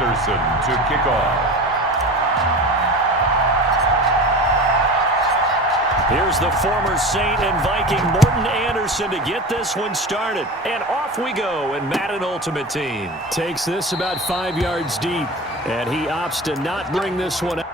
Anderson to kick off. Here's the former Saint and Viking Morten Andersen to get this one started. And off we go in Madden Ultimate Team. Takes this about 5 yards deep. And he opts to not bring this one out.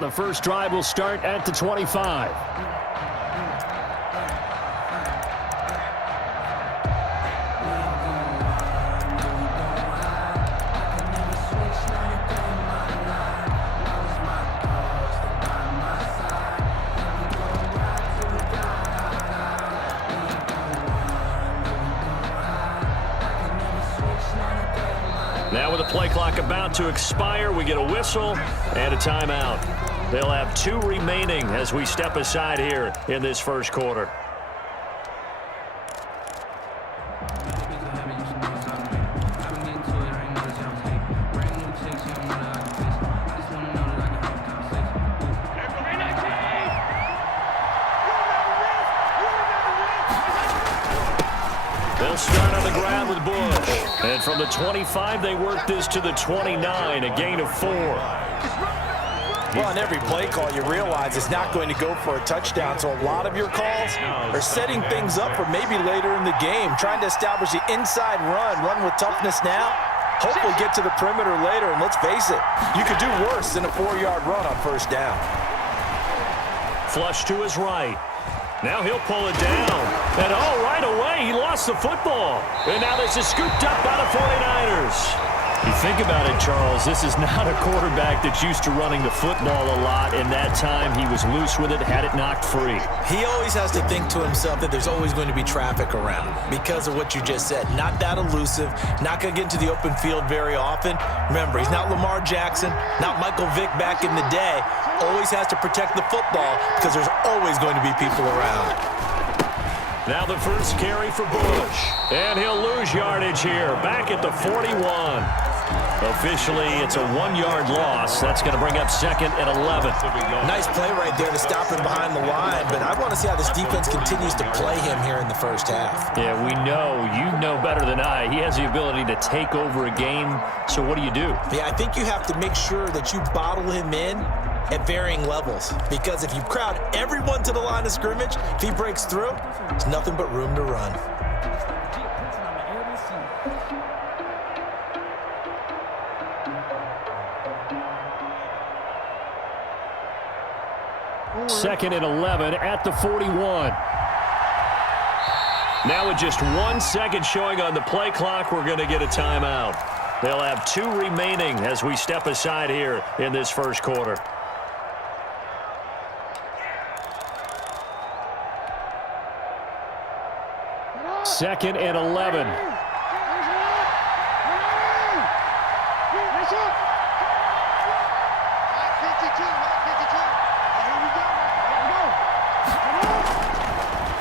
The first drive will start at the 25. Now with the play clock about to expire, we get a whistle and a timeout. They'll have 2 remaining as we step aside here in this first quarter. They'll start on the ground with Bush. And from the 25, they work this to the 29, a gain of 4. Well, on every play call, you realize it's not going to go for a touchdown, so a lot of your calls are setting things up for maybe later in the game, trying to establish the inside run with toughness now, hopefully get to the perimeter later, and let's face it, you could do worse than a 4-yard run on first down. Flush to his right. Now he'll pull it down. And right away, he lost the football. And now this is scooped up by the 49ers. You think about it, Charles, this is not a quarterback that's used to running the football a lot, and that time he was loose with it, had it knocked free. He always has to think to himself that there's always going to be traffic around because of what you just said. Not that elusive, not going to get into the open field very often. Remember, he's not Lamar Jackson, not Michael Vick back in the day. Always has to protect the football because there's always going to be people around. Now the first carry for Bush. And he'll lose yardage here, back at the 41. Officially, it's a 1-yard loss. That's going to bring up 2nd and 11. Nice play right there to stop him behind the line, but I want to see how this defense continues to play him here in the first half. Yeah, we know. You know better than I. He has the ability to take over a game, so what do you do? Yeah, I think you have to make sure that you bottle him in at varying levels, because if you crowd everyone to the line of scrimmage, if he breaks through, there's nothing but room to run. Second and 11 at the 41. Now with just 1 second showing on the play clock, we're going to get a timeout. They'll have 2 remaining as we step aside here in this first quarter. Second and 11.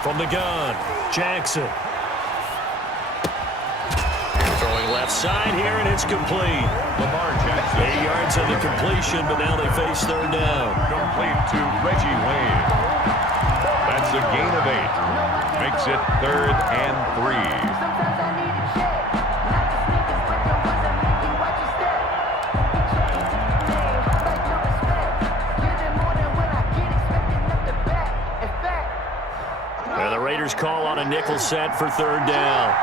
From the gun, Jackson. Throwing left side here, and it's complete. Lamar Jackson. 8 yards on the completion, but now they face third down. Complete to Reggie Wayne. That's a gain of 8. Makes it 3rd and 3. And the Raiders call on a nickel set for third down.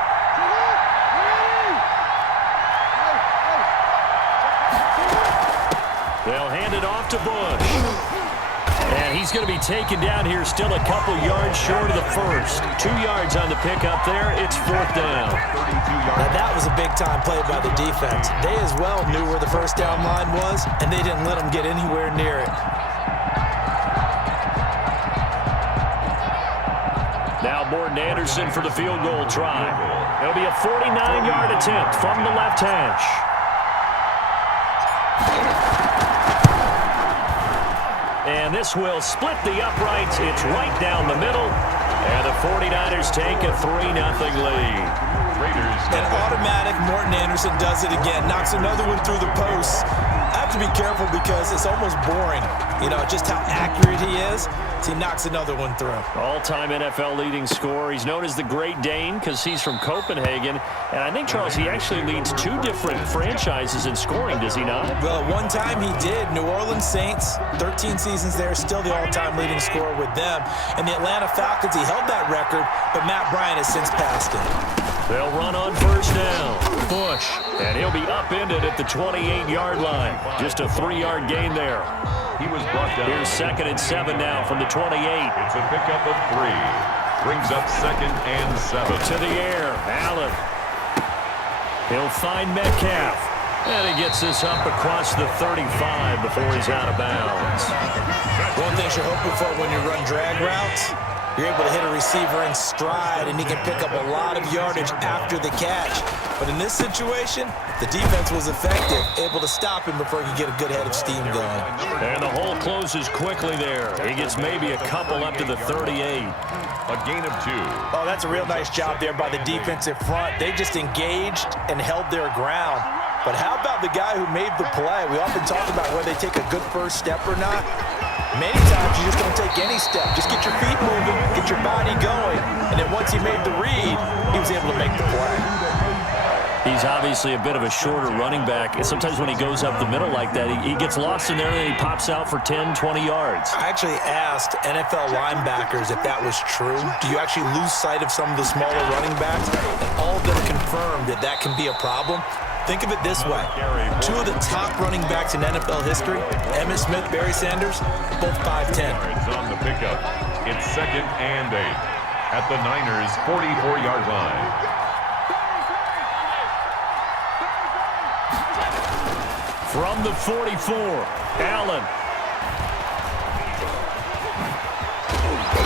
They'll hand it off to Bush. And he's going to be taken down here, still a couple yards short of the first. 2 yards on the pickup there. It's 4th down. Now that was a big-time play by the defense. They as well knew where the first down line was, and they didn't let them get anywhere near it. Now Morton Anderson for the field goal try. It'll be a 49-yard attempt from the left hash. And this will split the uprights. It's right down the middle. And the 49ers take a 3-0 lead. And automatic, Morton Anderson does it again. Knocks another one through the posts. I have to be careful because it's almost boring. You know, just how accurate he is. So he knocks another one through. All-time NFL leading scorer. He's known as the Great Dane because he's from Copenhagen. And I think, Charles, he actually leads 2 different franchises in scoring, does he not? Well, at one time he did. New Orleans Saints, 13 seasons there, still the all-time leading scorer with them. And the Atlanta Falcons, he held that record, but Matt Bryant has since passed him. They'll run on first down. Bush. And he'll be upended at the 28-yard line. Just a 3-yard gain there. He was brought down. Here's 2nd and 7 now from the 28. It's a pickup of 3. Brings up 2nd and 7. To the air. Allen. He'll find Metcalf. And he gets this up across the 35 before he's out of bounds. One thing you're hoping for when you run drag routes, you're able to hit a receiver in stride, and he can pick up a lot of yardage after the catch. But in this situation, the defense was effective, able to stop him before he could get a good head of steam going. And the hole closes quickly there. He gets maybe a couple up to the 38. A gain of 2. Oh, that's a real nice job there by the defensive front. They just engaged and held their ground. But how about the guy who made the play? We often talk about whether they take a good first step or not. Many times you just don't take any step. Just get your feet moving, get your body going. And then once he made the read, he was able to make the play. He's obviously a bit of a shorter running back. And sometimes when he goes up the middle like that, he gets lost in there and he pops out for 10, 20 yards. I actually asked NFL linebackers if that was true. Do you actually lose sight of some of the smaller running backs? And all of them confirmed that that can be a problem. Think of it this way. 2 of the top running backs in NFL history, Emmitt Smith, Barry Sanders, both 5'10". It's on the pickup. It's 2nd and 8 at the Niners' 44-yard line. From the 44, Allen.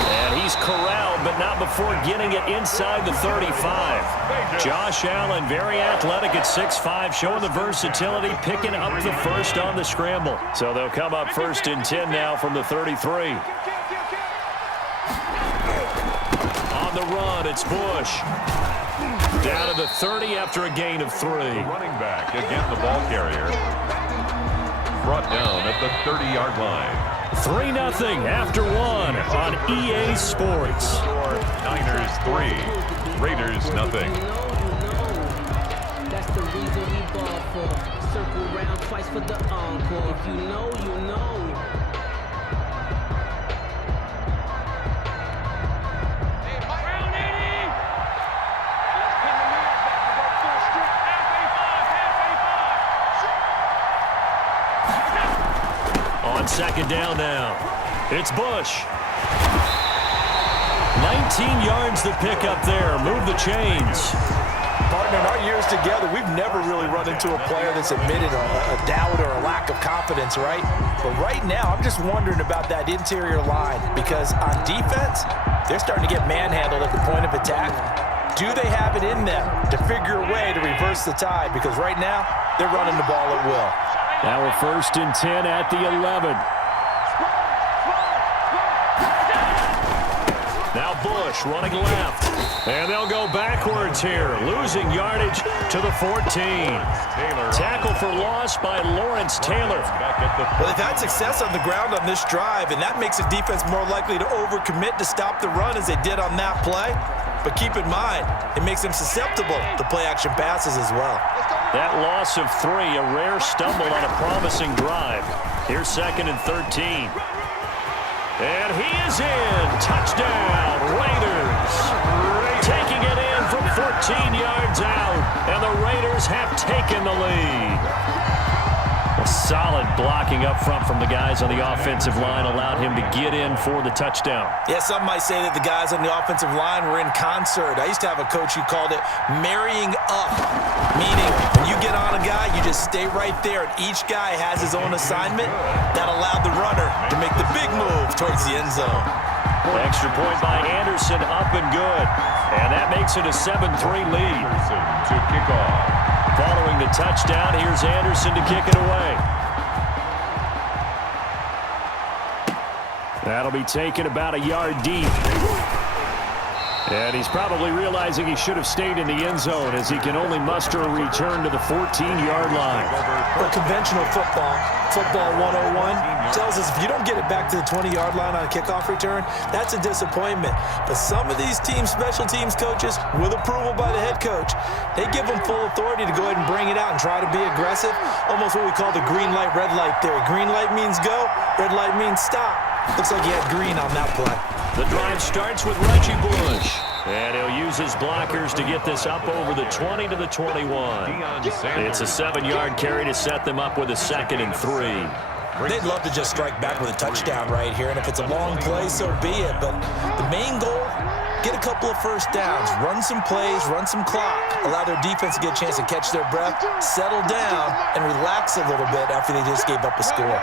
And he's corralled, but not before getting it inside the 35. Josh Allen, very athletic at 6'5", showing the versatility, picking up the first on the scramble. So they'll come up 1st and 10 now from the 33. On the run, it's Bush. Down to the 30 after a gain of 3. Running back, again the ball carrier. Brought down at the 30-yard line. 3-0 after 1 on EA Sports. Niners 3, Raiders 0. That's the reason we ball for. Circle round twice for the encore. If you know, you know. On 2nd down now, it's Bush. 19 yards to pick up there. Move the chains. Partner, in our years together, we've never really run into a player that's admitted a doubt or a lack of confidence, right? But right now, I'm just wondering about that interior line because on defense, they're starting to get manhandled at the point of attack. Do they have it in them to figure a way to reverse the tide? Because right now, they're running the ball at will. Now we're 1st and 10 at the 11. Now Bush running left. And they'll go backwards here, losing yardage to the 14. Tackle for loss by Lawrence Taylor. Well, they've had success on the ground on this drive, and that makes the defense more likely to overcommit to stop the run as they did on that play. But keep in mind, it makes them susceptible to play-action passes as well. That loss of 3, a rare stumble on a promising drive. Here's 2nd and 13. And he is in. Touchdown, Raiders. Taking it in from 14 yards out. And the Raiders have taken the lead. Solid blocking up front from the guys on the offensive line allowed him to get in for the touchdown. Yeah, some might say that the guys on the offensive line were in concert. I used to have a coach who called it marrying up, meaning when you get on a guy, you just stay right there, and each guy has his own assignment. That allowed the runner to make the big move towards the end zone. Extra point by Anderson, up and good. And that makes it a 7-3 lead. Anderson to kick off. Following the touchdown, here's Anderson to kick it away. That'll be taken about a yard deep. And he's probably realizing he should have stayed in the end zone as he can only muster a return to the 14-yard line. Well, conventional football 101, tells us if you don't get it back to the 20-yard line on a kickoff return, that's a disappointment. But some of these special teams coaches, with approval by the head coach, they give them full authority to go ahead and bring it out and try to be aggressive. Almost what we call the green light, red light theory. Green light means go, red light means stop. Looks like he had green on that play. The drive starts with Reggie Bush. And he'll use his blockers to get this up over the 20 to the 21. It's a 7-yard carry to set them up with a 2nd and 3. They'd love to just strike back with a touchdown right here, and if it's a long play, so be it. But the main goal, get a couple of first downs, run some plays, run some clock, allow their defense to get a chance to catch their breath, settle down, and relax a little bit after they just gave up a score.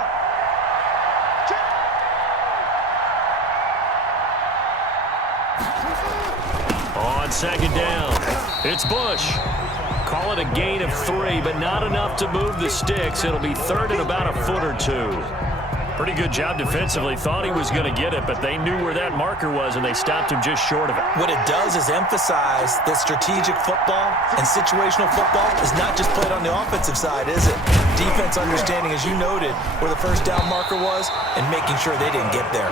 On 2nd down, it's Bush. Call it a gain of 3, but not enough to move the sticks. It'll be 3rd and about a foot or 2. Pretty good job defensively. Thought he was going to get it, but they knew where that marker was, and they stopped him just short of it. What it does is emphasize that strategic football and situational football is not just played on the offensive side, is it? Defense understanding, as you noted, where the first down marker was and making sure they didn't get there.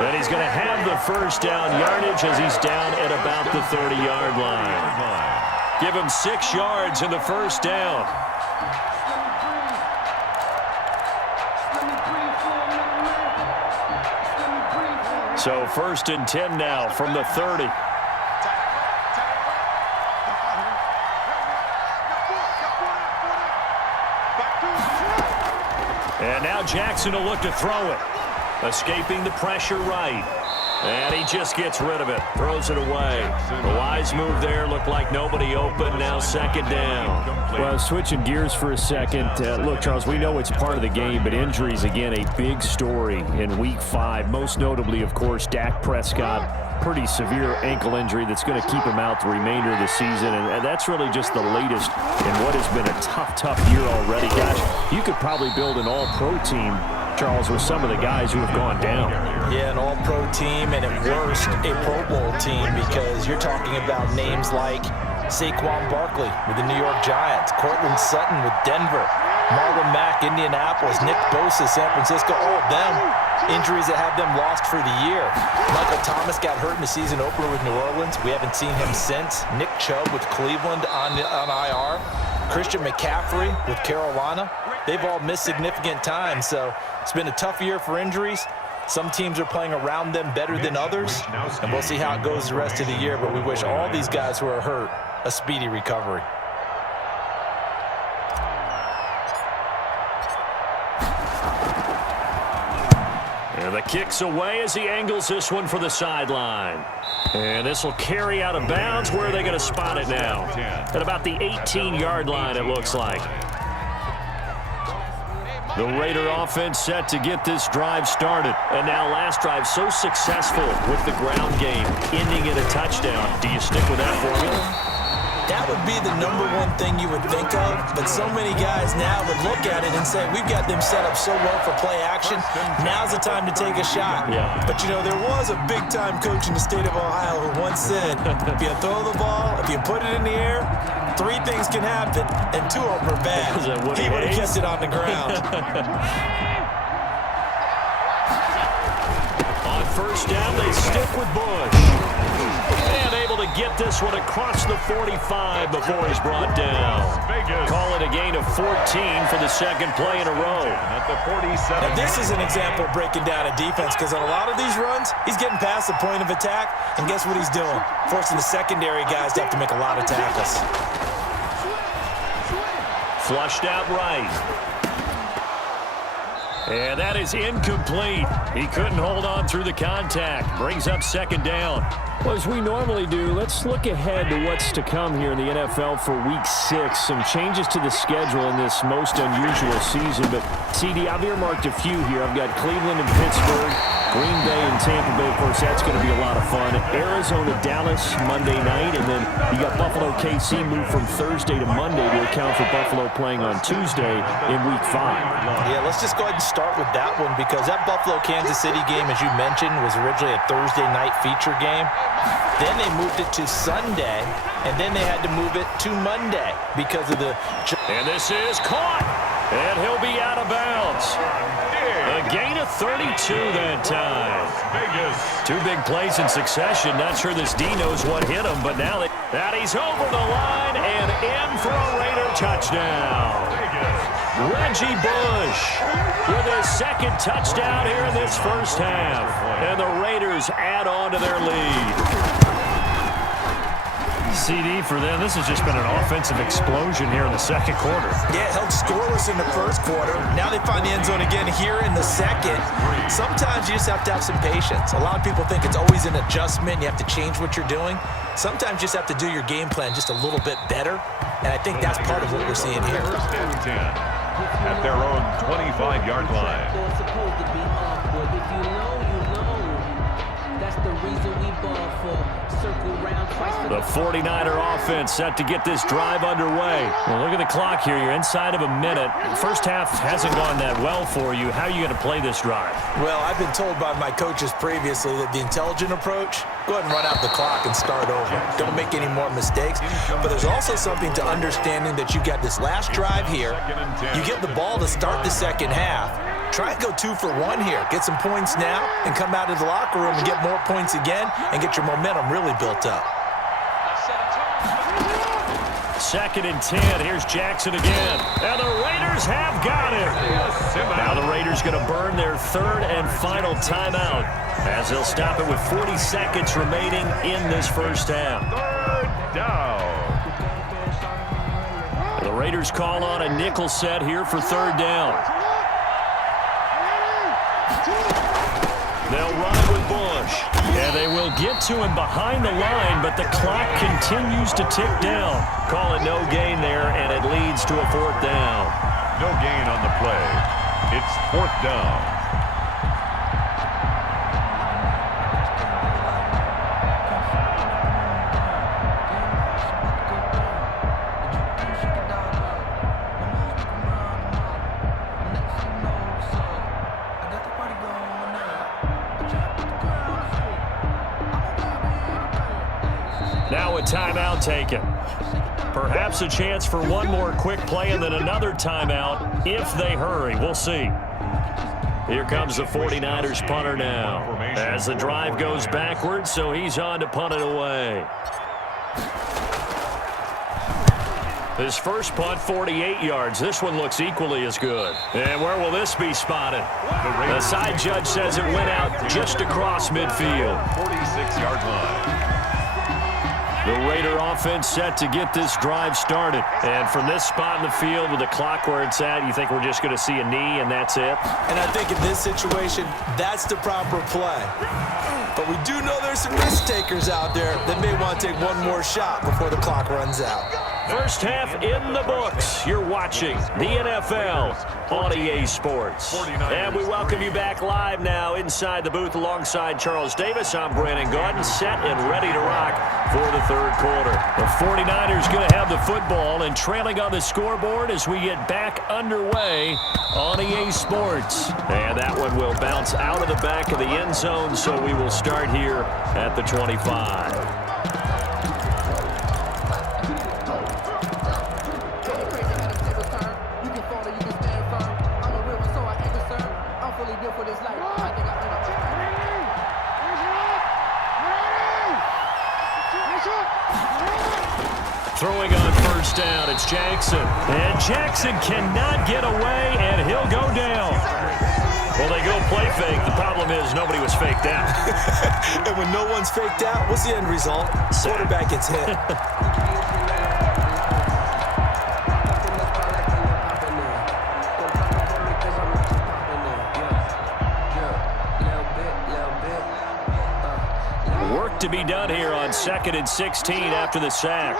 And he's going to have the first down yardage as he's down at about the 30-yard line. Give him 6 yards in the first down. So 1st and 10 now from the 30. And now Jackson will look to throw it. Escaping the pressure right. And he just gets rid of it. Throws it away. A wise move there. Looked like nobody open. Now 2nd down. Well, switching gears for a second. Look, Charles, we know it's part of the game, but injuries, again, a big story in Week 5. Most notably, of course, Dak Prescott. Pretty severe ankle injury that's going to keep him out the remainder of the season. And that's really just the latest in what has been a tough year already. Gosh, you could probably build an all-pro team, Charles, with some of the guys who have gone down. Yeah, an all-pro team, and at worst, a Pro Bowl team, because you're talking about names like Saquon Barkley with the New York Giants, Cortland Sutton with Denver, Marlon Mack, Indianapolis, Nick Bosa, San Francisco, all of them injuries that have them lost for the year. Michael Thomas got hurt in the season opener with New Orleans. We haven't seen him since. Nick Chubb with Cleveland on IR. Christian McCaffrey with Carolina. They've all missed significant time, so it's been a tough year for injuries. Some teams are playing around them better than others, and we'll see how it goes the rest of the year, but we wish all these guys who are hurt a speedy recovery. And the kick's away as he angles this one for the sideline. And this will carry out of bounds. Where are they going to spot it now? At about the 18-yard line, it looks like. The Raider offense set to get this drive started. And now last drive so successful with the ground game, ending in a touchdown. Do you stick with that formula? That would be the number one thing you would think of, but so many guys now would look at it and say, we've got them set up so well for play action, now's the time to take a shot. Yeah. But, you know, there was a big-time coach in the state of Ohio who once said, if you throw the ball, if you put it in the air, 3 things can happen, and 2 of them are bad. He would have kept it on the ground. On first down, they stick with Bush. And able to get this one across the 45 before he's brought down. Call it a gain of 14 for the 2nd play in a row. At the 47. Now, this is an example of breaking down a defense, because on a lot of these runs, he's getting past the point of attack, and guess what he's doing? Forcing the secondary guys to have to make a lot of tackles. Flushed out right. And that is incomplete. He couldn't hold on through the contact. Brings up second down. Well, as we normally do, let's look ahead to what's to come here in the NFL for Week 6. Some changes to the schedule in this most unusual season. But, CD, I've earmarked a few here. I've got Cleveland and Pittsburgh, Green Bay and Tampa Bay. Of course, that's going to be a lot of fun. Arizona, Dallas, Monday night. And then you got Buffalo, KC moved from Thursday to Monday to account for Buffalo playing on Tuesday in Week 5. Yeah, let's just go ahead and start with that one because that Buffalo-Kansas City game, as you mentioned, was originally a Thursday night feature game. Then they moved it to Sunday, and then they had to move it to Monday because of the... And this is caught, and he'll be out of bounds. A gain of 32 that time. Two big plays in succession. Not sure this D knows what hit him, but now that he's over the line and in for a Raider touchdown. Reggie Bush with his second touchdown here in this first half. And the Raiders add on to their lead. CD for them, this has just been an offensive explosion here in the second quarter. Yeah, held scoreless in the first quarter. Now they find the end zone again here in the second. Sometimes you just have to have some patience. A lot of people think it's always an adjustment. You have to change what you're doing. Sometimes you just have to do your game plan just a little bit better. And I think that's part of what we're seeing here. First and 10 at their own 25-yard line. It's supposed to be awkward. If you know, you know. That's the reason we ball for. Circle round twice. The 49er offense set to get this drive underway. Well, look at the clock here. You're inside of a minute. First half hasn't gone that well for you. How are you going to play this drive? Well, I've been told by my coaches previously that the intelligent approach, go ahead and run out the clock and start over. Don't make any more mistakes. But there's also something to understanding that you got this last drive here. You get the ball to start the second half. Try and go 2 for 1 here. Get some points now and come out of the locker room and get more points again and get your momentum really built up. Second and 10. Here's Jackson again. And the Raiders have got him. Now the Raiders going to burn their third and final timeout as they'll stop it with 40 seconds remaining in this first half. Third down. The Raiders call on a nickel set here for third down. They'll run it with Bush. And they will get to him behind the line, but the clock continues to tick down. Call it no gain there, and it leads to a fourth down. No gain on the play. It's fourth down. Now a timeout taken. Perhaps a chance for one more quick play and then another timeout if they hurry. We'll see. Here comes the 49ers punter now as the drive goes backwards, so he's on to punt it away. His first punt, 48 yards. This one looks equally as good. And where will this be spotted? The side judge says it went out just across midfield. 46-yard line. The Raider offense set to get this drive started. And from this spot in the field with the clock where it's at, you think we're just going to see a knee and that's it? And I think in this situation, that's the proper play. But we do know there's some risk takers out there that may want to take one more shot before the clock runs out. First half in the books. You're watching the NFL on EA Sports. And we welcome you back live now inside the booth alongside Charles Davis. I'm Brandon Gaudin, set and ready to rock for the third quarter. The 49ers going to have the football and trailing on the scoreboard as we get back underway on EA Sports. And that one will bounce out of the back of the end zone, so we will start here at the 25. Throwing on first down, it's Jackson. And Jackson cannot get away, and he'll go down. Well, they go play fake. The problem is nobody was faked out. And when no one's faked out, what's the end result? Quarterback gets hit. to be done here on 2nd and 16 after the sack.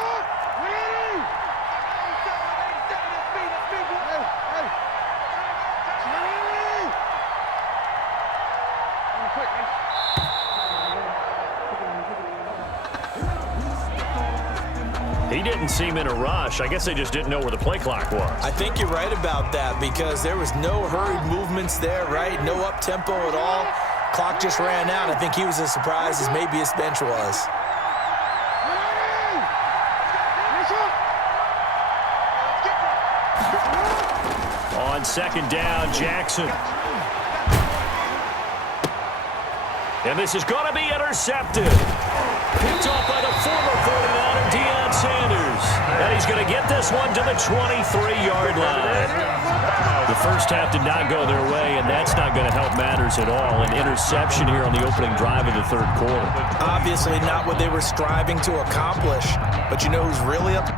He didn't seem in a rush. I guess they just didn't know where the play clock was. I think you're right about that because there was no hurried movements there, right? No up-tempo at all. Clock just ran out. I think he was as surprised as maybe his bench was. On 2nd down, Jackson. And this is going to be intercepted. Picked off by the former 49er, Deion Sanders. And he's going to get this one to the 23-yard line. The first half did not go their way, and that's not going to help matters at all. An interception here on the opening drive of the third quarter. Obviously not what they were striving to accomplish. But you know who's really up?